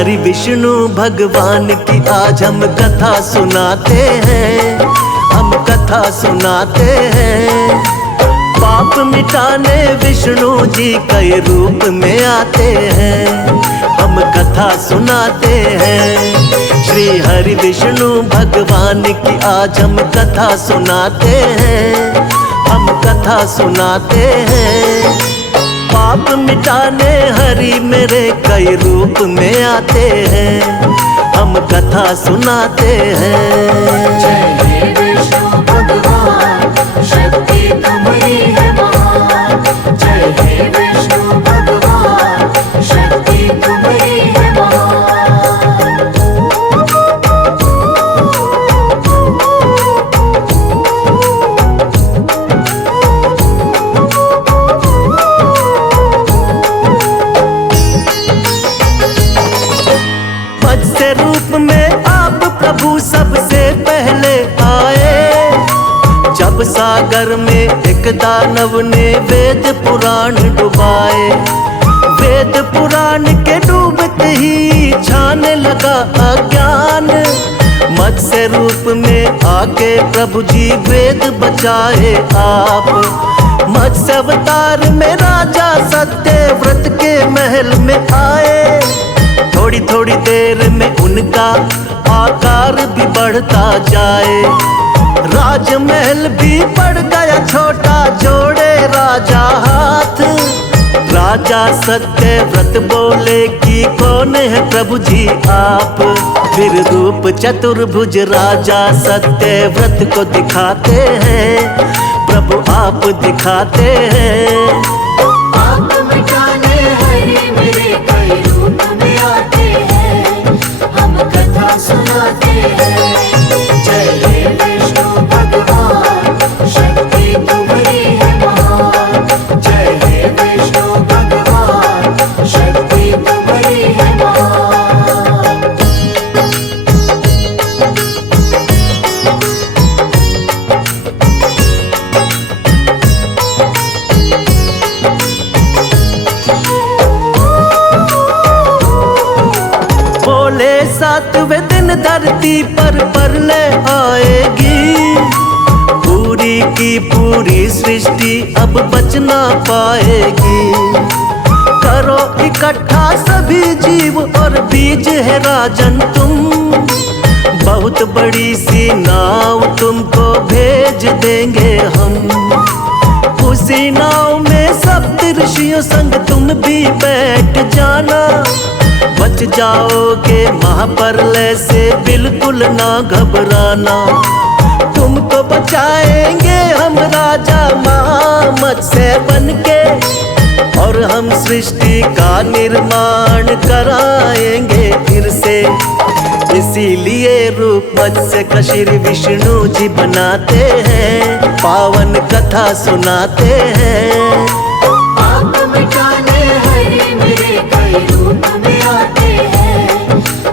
हरि विष्णु भगवान की आज हम कथा सुनाते हैं, हम कथा सुनाते हैं। पाप मिटाने विष्णु जी कई रूप में आते हैं, हम कथा सुनाते हैं। श्री हरि विष्णु भगवान की आज हम कथा सुनाते हैं, हम कथा सुनाते हैं। पाप मिटाने हरि मेरे कई रूप में आते हैं, हम कथा सुनाते हैं। जय हे विष्णु भगवान, शक्ति तुम्हारी है महान। जय हे विष्णु भगवान, शक्ति तुम्हारी है महान। मत्स्य रूप में आप प्रभु सबसे पहले आए, जब सागर में एक दानव ने वेद पुराण डुबाए। वेद पुराण के डूबते ही छाने लगा अज्ञान, मत्स्य रूप में आके प्रभु जी वेद बचाए आप। मत्स्य अवतार में राजा सत्यव्रत के महल में आए, थोड़ी थोड़ी देर में उनका आकार भी बढ़ता जाए। राजमहल भी बढ़ गया छोटा, जोड़े राजा हाथ। राजा सत्यव्रत बोले कि कौन है प्रभु जी आप। फिर रूप चतुर्भुज राजा सत्यव्रत को दिखाते हैं, प्रभु आप दिखाते हैं। पाप मिटाने हरि मेरे कई रूप में आते हैं, हम कथा सुनाते हैं। जय हे विष्णु भगवान, शक्ति तुम्हारी है महान। जय हे विष्णु भगवान, शक्ति तुम्हारी है महान। बोले सातवें दिन धरती पर प्रलय आएगी, पूरी की पूरी सृष्टि अब बच ना पाएगी। करो इकट्ठा सभी जीव और बीज है राजन तुम, बहुत बड़ी सी नाव तुमको भेज देंगे हम। उसी नाव में सप्त ऋषियों संग तुम भी बैठ जाना, बच जाओगे महाप्रलय से बिल्कुल ना घबराना। तुमको बचाएंगे हम राजा मत्स्य बनके, और हम सृष्टि का निर्माण कराएंगे फिर से। इसीलिए रूप मत्स्य का श्री विष्णु जी बनाते हैं, पावन कथा सुनाते हैं। पाप मिटाने हरि मेरे कई रूप में आते हैं,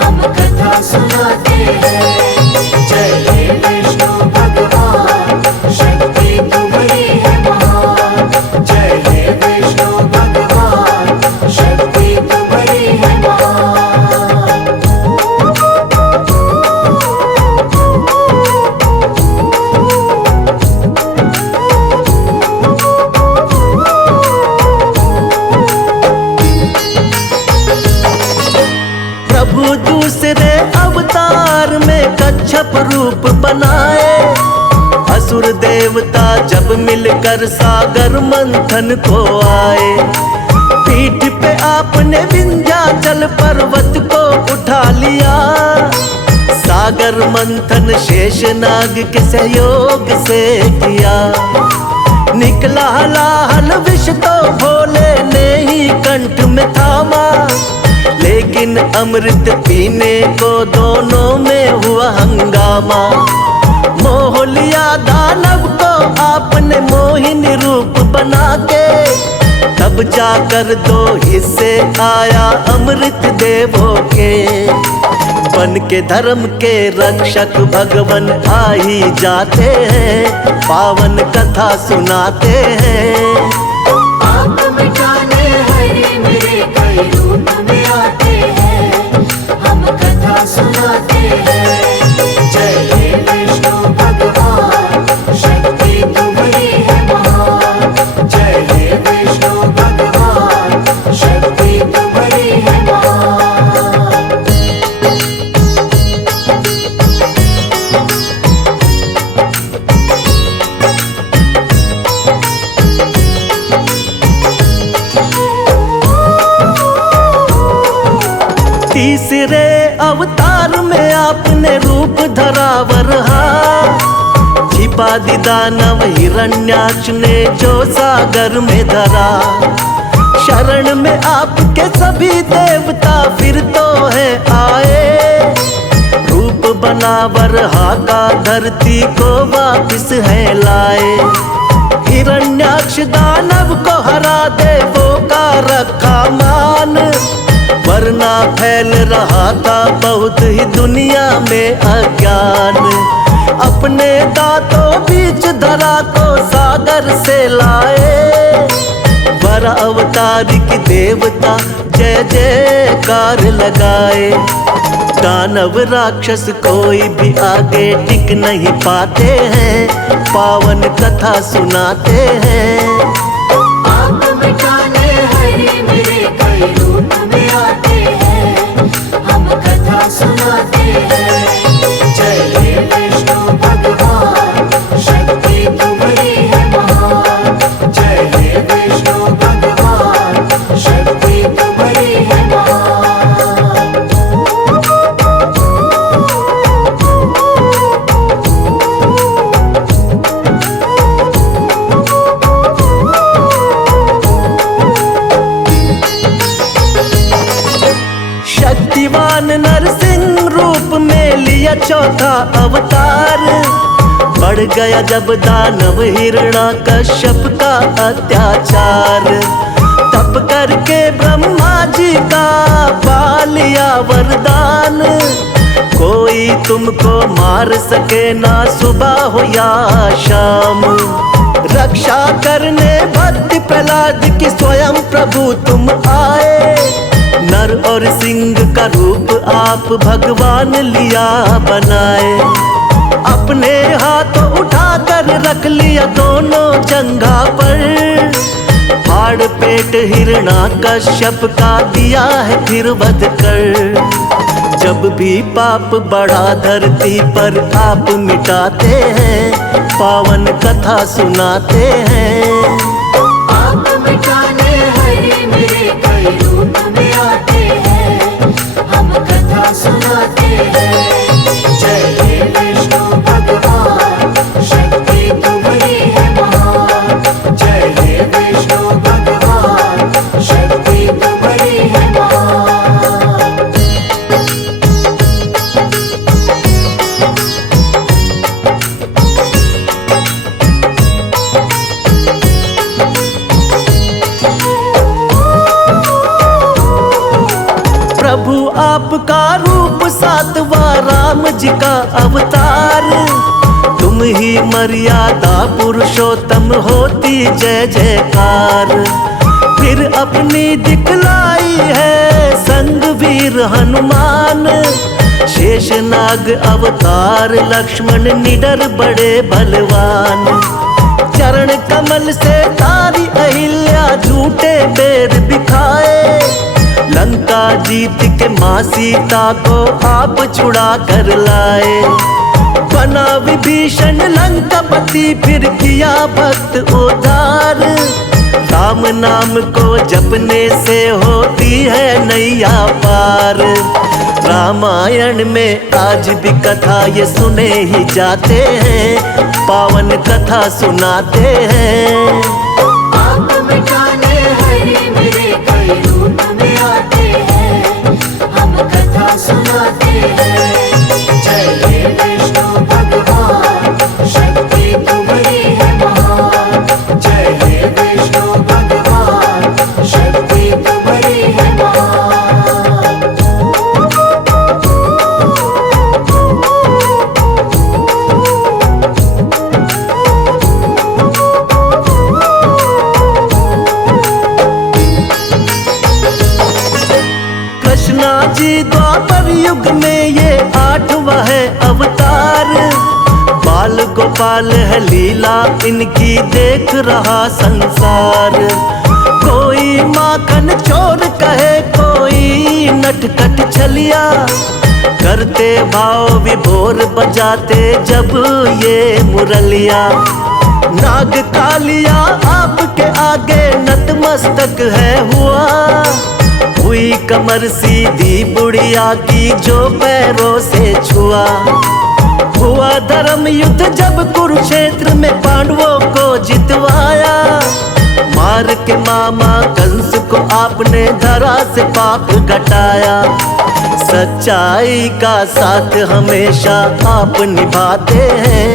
हम कथा सुनाते हैं। जय हे विष्णु भगवान, शक्ति तुम्हारी है महान। जय हे विष्णु भगवान, शक्ति तुम्हारी है महान। प्रभु दूसरे अवतार में कच्छप रूप बनाए, असुर देवता जब मिलकर सागर मंथन को आए। पीठ पे आपने विंध्याचल पर्वत को उठा लिया, सागर मंथन शेषनाग के सहयोग से किया। निकला हलाहल विष तो भोले ने ही कंठ में थामा, लेकिन अमृत पीने को दोनों में हुआ हंगामा। मोह लिया दानव को आपने मोहिनी रूप बना के, तब जाकर दो हिस्से आया अमृत देवों के। बन के धर्म के रक्षक भगवन आ ही जाते हैं, पावन कथा सुनाते हैं। पाप मिटाने हरि मेरे कई रूप में आते हैं, अवतार में आपने रूप धरा वरहा, छिपा दी दानव हिरण्याक्ष ने जो सागर में धरा। शरण में आपके सभी देवता फिर तो है आए, रूप बना वरहा का धरती को वापिस है लाए। हिरण्याक्ष दानव को हरा देवों का रखा मान, वरना फैल रहा था बहुत ही दुनिया में अज्ञान। अपने दांतों बीच धरा को सागर से लाए, वर अवतार की देवता जय जयकार लगाए। दानव राक्षस कोई भी आगे टिक नहीं पाते हैं, पावन कथा सुनाते हैं। आप मिटाने हरे मेरे कई रूप में आते हैं, हम कथा सुनाते हैं। जय हे विष्णु भगवान, शक्ति तुम्हारी है महान। जय हे विष्णु भगवान, शक्ति तुम्हारी है महान। शक्तिवान नरसिंह रूप में लिया चौथा अवतार, बढ़ गया जब दानव हिरण्याकश्यप का अत्याचार। तप करके ब्रह्मा जी का पा लिया वरदान, कोई तुमको मार सके ना सुबह हो या शाम। रक्षा करने भक्त प्रहलाद की स्वयं प्रभु तुम आए, नर और सिंह का रूप आप भगवान लिया बनाए। अपने हाथों उठाकर रख लिया दोनों जंघा पर, फाड़ पेट हिरण्याकश्यप का दिया है फिर वध कर। जब भी पाप बढ़ा धरती पर आप मिटाते हैं, पावन कथा सुनाते हैं। आप मिटाने हरे मेरे कई रूप में आते हैं, हम कथा सुनाते हैं। जय हे विष्णु भगवान, शक्ति तुम्हारी है महान। जय हे विष्णु भगवान, शक्ति तुम्हारी है महान। प्रभु आपका रूप सातवां राम जी का अवतार, तुम ही मर्यादा पुरुषोत्तम होती जय जयकार। फिर अपनी दिखलाई है संग वीर हनुमान, शेषनाग अवतार लक्ष्मण निडर बड़े बलवान। चरण कमल से तारी अहिल्या झूठे बेर बिखाए, लंका जीत के माँ सीता को आप छुड़ा कर लाए। बना विभीषण लंकापति फिर किया भक्त उद्धार, राम नाम को जपने से होती है नैया पार। रामायण में आज भी कथा ये सुने ही जाते हैं, पावन कथा सुनाते हैं। आप मिटाने हरे मेरे कई रूप में आते हैं, हम कथा सुनाते हैं। जय हे विष्णु भगवान, शक्ति तुम्हारी है महान। जय हे विष्णु भगवान, शक्ति तुम्हारी है महान। कृष्णा जी द्वापर युग में ये 8वां है अवतार, बाल गोपाल है लीला इनकी देख रहा संसार। कोई माखन चोर कहे कोई नटखट छलिया, करते भाव विभोर बजाते जब ये मुरलिया। नाग कालिया आपके आगे नतमस्तक है हुआ, हुई कमर सीधी बुढ़िया की जो पैरों से छुआ। हुआ धर्म युद्ध जब कुरुक्षेत्र में पांडवों को जितवाया। मार के मामा कंस को आपने धरा से पाप घटाया। सच्चाई का साथ हमेशा आप निभाते हैं,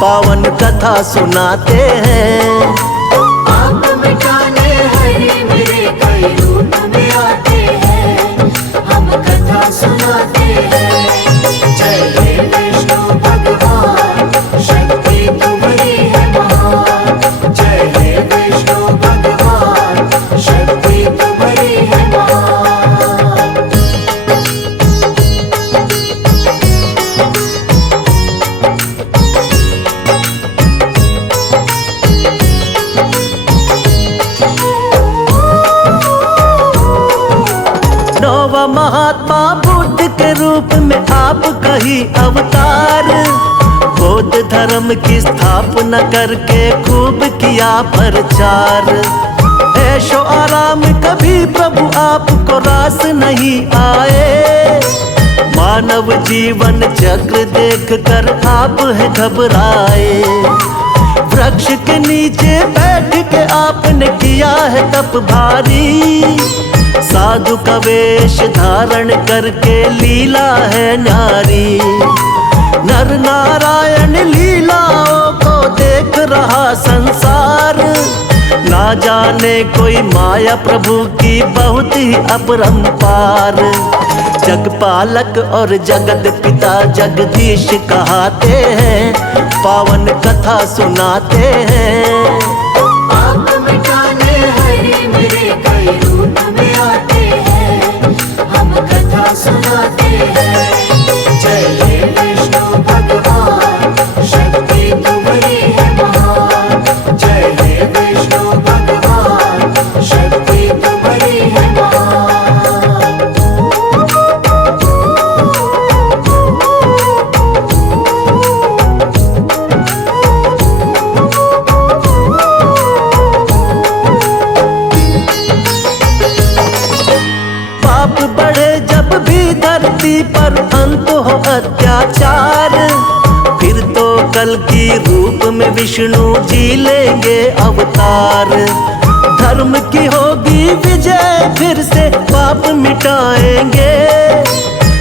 पावन कथा सुनाते हैं। आप मिटाने हरि मेरे कई रूप में आते हैं, हम कथा सुनाते हैं। जय हे विष्णु भगवान, शक्ति तुम्हारी है महान। जय हे विष्णु भगवान, शक्ति तुम्हारी है महान। नौवा महात्मा बुद्ध के रूप में आप कही अवतार। बौद्ध धर्म की स्थापना करके खूब किया प्रचार। ऐशो आराम कभी प्रभु आपको रास नहीं आए। मानव जीवन चक्र देख कर आप है घबराए। वृक्ष के नीचे बैठ के आपने किया है तप भारी। साधु का वेश धारण करके लीला है नारी। नर नारायण लीलाओं को देख रहा संसार। ना जाने कोई माया प्रभु की बहुत ही अपरंपार। जगपालक और जगत पिता जगदीश कहाते हैं, पावन कथा सुनाते हैं। आप मिटाने हरि मेरे कई रूप में आते हैं, हम कथा सुनाते हैं। जय हे विष्णु भगवान, शक्ति तुम्हारी है महान। जय हे विष्णु भगवान, शक्ति तुम्हारी है महान। पाप बढ़े जब भी धरती पर अंत हो अत्याचार। फिर तो कल की रूप में विष्णु जी लेंगे अवतार। धर्म की होगी विजय, फिर से पाप मिटाएंगे।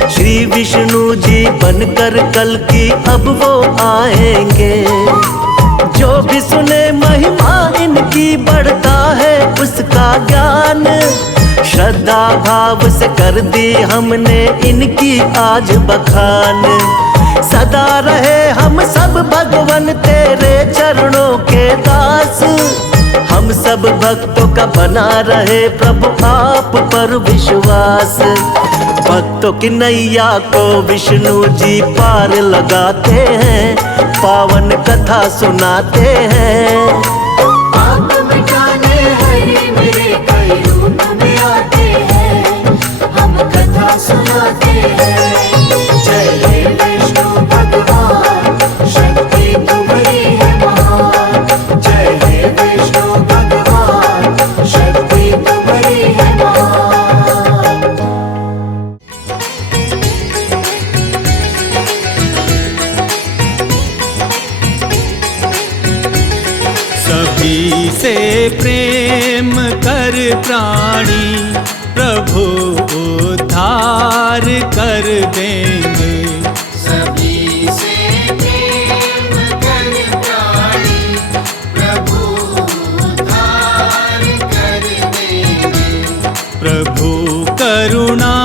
श्री विष्णु जी बनकर कल की अब वो आएंगे। जो भी सुने महिमा इनकी बढ़ता है उसका ज्ञान। श्रद्धा भाव से कर दी हमने इनकी आज बखान। सदा रहे हम सब भगवन तेरे चरणों के दास। हम सब भक्तों का बना रहे प्रभु आप पर विश्वास। भक्तों की नैया को विष्णु जी पार लगाते हैं, पावन कथा सुनाते हैं। आप मिटाने हरि मेरे कई रूप में आते हैं, हम कथा सुनाते हैं। जय हे विष्णु भगवान, शक्ति तुम्हारी है महान। जय हे विष्णु भगवान, शक्ति तुम्हारी है महान। सभी से प्रेम कर प्राणी, प्रभु उद्धार कर देंगे। सभी से प्रेम कर प्राणी, प्रभु उद्धार कर देंगे। प्रभु करुणा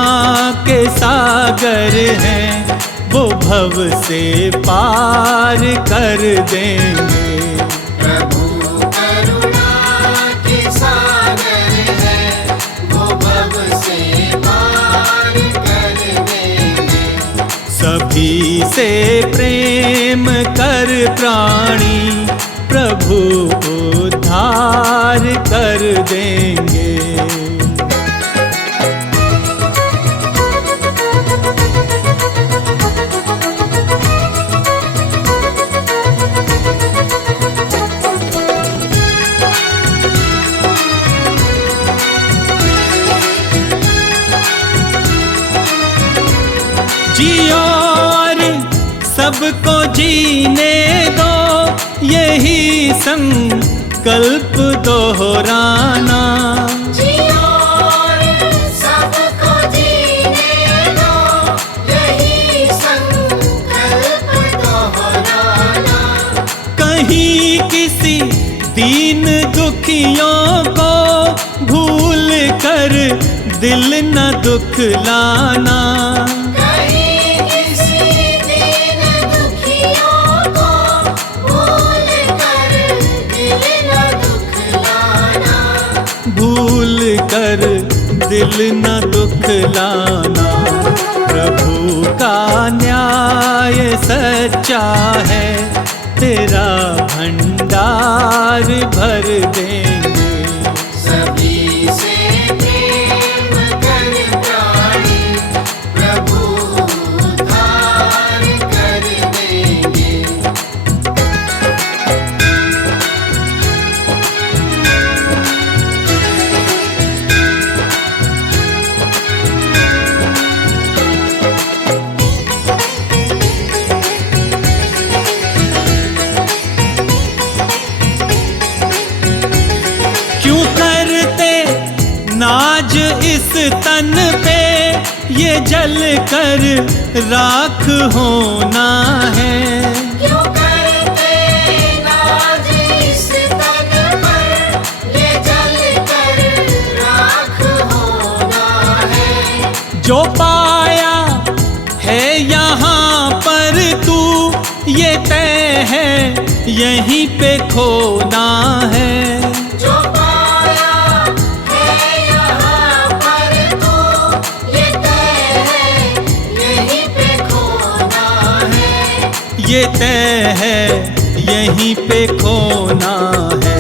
के सागर हैं, वो भव से पार कर देंगे। प्रभु करुणा के सागर है, वो भव से पार कर देंगे। सभी से प्रेम कर प्राणी, प्रभु उद्धार कर देंगे। जियो और सबको जीने दो, यही संकल्प दोहराना। जियो और सबको जीने दो, यही संकल्प दोहराना। कहीं किसी दीन दुखियों को भूल कर दिल न दुखलाना। कहीं किसी दीन दुखियों को भूल कर दिल न दुखलाना। भूल कर दिल न दुखलाना। प्रभु का न्याय सच्चा है, तेरा भंडार भर देंगे। सभी से प्रेम कर प्राणी, प्रभु उद्धार कर देंगे। क्यों करते नाज इस तन पे, ये जल कर राख होना है। क्यों करते नाज इस तन पर, ये जल कर राख होना है। जो पाया है यहाँ पर तू, ये तय है यहीं पे खोना है। जो पाया है यहाँ पर तू, ये तय है यहीं पे खोना है। ये तय है यहीं पे खोना है।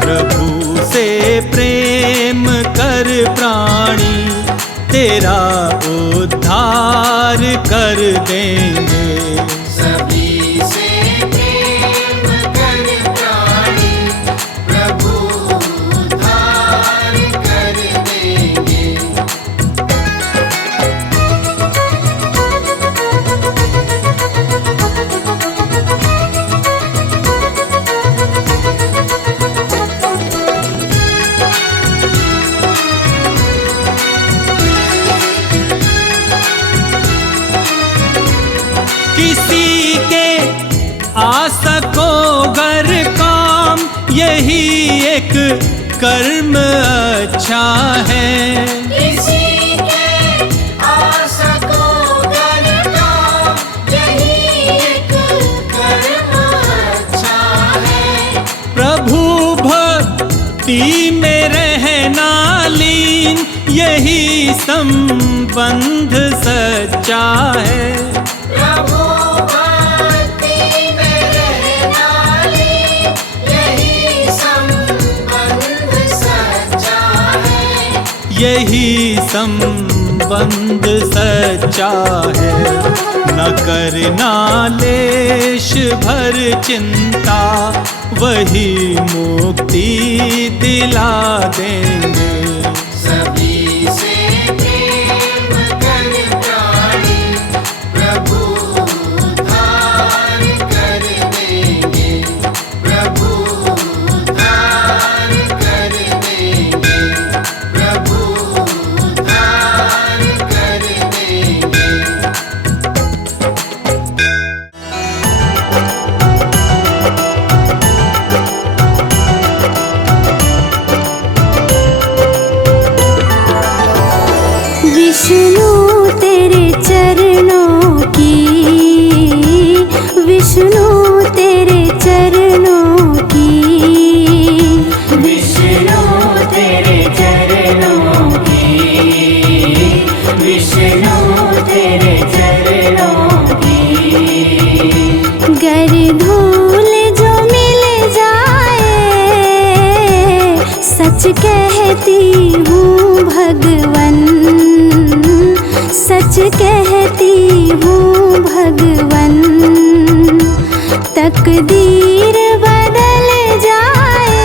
प्रभु से प्रेम कर प्राणी, तेरा उद्धार कर देंगे। सभी से प्रेम कर प्राणी, प्रभु उद्धार कर देंगे। किसी के आ सको घर काम, यही एक कर्म अच्छा है। किसी के आ सको घर काम, यही एक कर्म अच्छा है। प्रभु भक्ति में रहना लीन, यही संबंध सच्चा है। प्रभु भक्ति में रहना लीन, यही संबंध सच्चा है। यही संबंध सच्चा है। न करना लेश भर चिंता, वही मुक्ति दिला देंगे। सभी से प्रेम कर प्राणी, प्रभु उद्धार कर देंगे। प्रभु उद्धार कर देंगे। प्रभु उद्धार कर देंगे। विष्णु तेरे चरणों की, विष्णु तेरे चरणों की, विष्णु तेरे चरणों की, विष्णु तेरे चरणों की। गर धूल जो मिल जाए, सच कहती हूँ भगवन, सच कहती हूँ भगवन। तकदीर बदल जाए,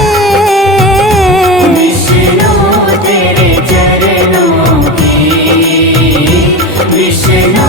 विष्णु तेरे चरणों की, विष्णु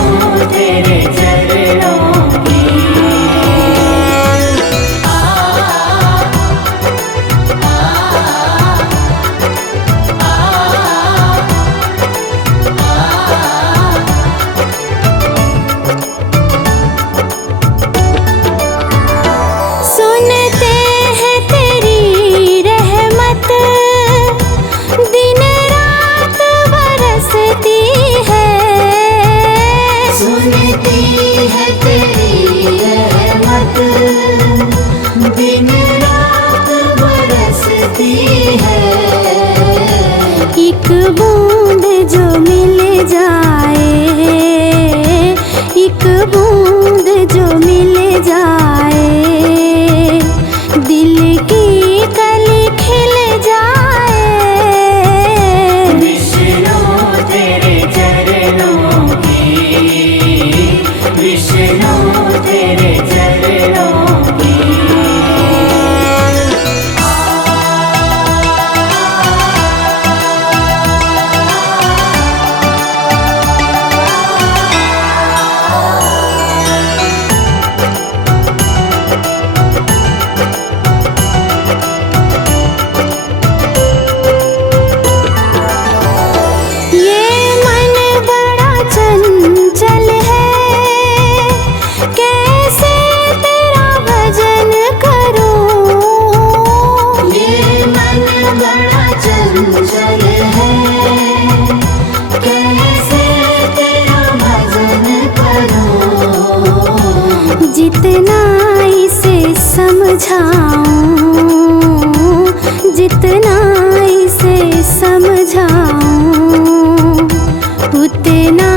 एक बूंद जो मिल जाए, एक बूंद जो मिल जाए, दिल की कली खिल जाए। विष्णु तेरे चरणों की, विष्णु तेरे चरणों की। ये मन बड़ा चंचल है, कैसे तेरा भजन करूं। ये मन बड़ा चंचल है, कैसे तेरा भजन करूं। जितना इसे समझाऊं, जितना इसे समझाऊं, उतना